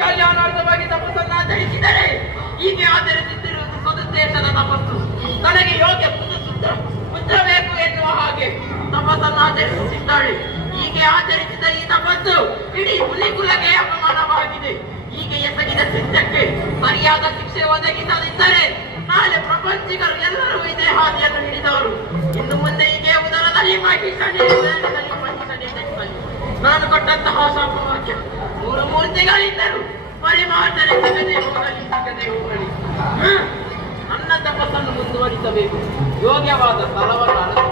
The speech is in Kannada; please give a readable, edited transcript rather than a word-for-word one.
ಕಲ್ಯಾಣಾರ್ಥವಾಗಿ ತಪಸ್ಸನ್ನು ಆಚರಿಸಿದರೆ ಹೀಗೆ ಆಚರಿಸುತ್ತಿರುವುದು ಸದುದ್ದೇಶದ ತಪಸ್ಸು. ತನಗೆ ಯೋಗ್ಯ ಪುತ್ರ ಬೇಕು ಎನ್ನುವ ಹಾಗೆ ತಪಸ್ಸನ್ನು ಆಚರಿಸುತ್ತಿದ್ದಾಳೆ. ಹೀಗೆ ಆಚರಿಸಿದ ಈ ತಪಸ್ಸು ಇಡೀ ಹುಲಿಕುಲಕ್ಕೆ ಅಪಮಾನವಾಗಿದೆ. ಹೀಗೆ ಎಸಗಿದ ಸಿದ್ಧಕ್ಕೆ ಸರಿಯಾದ ಶಿಕ್ಷೆ ಒದಗಿಸದಿದ್ದರೆ ನಾಳೆ ಪ್ರಪಂಚಿಗರು ಎಲ್ಲರೂ ಇದೇ ಹಾದಿಯನ್ನು ಹಿಡಿದವರು. ಇನ್ನು ಮುಂದೆ ಹೀಗೆ ಉದರದಲ್ಲಿ ನಾನು ಕೊಟ್ಟಂತಹ ಶಾಪವಾಕ್ಯ 3 ಮೂರ್ತಿಗಳಿದ್ದರು ಪರಿಮಾರ್ಜನೆ ಸಿಗದೆ ಹೋಗಲಿ. ನನ್ನ ತಪಸ್ಸನ್ನು ಮುಂದುವರಿಸಬೇಕು. ಯೋಗ್ಯವಾದ ಸ್ಥಳವನ್ನು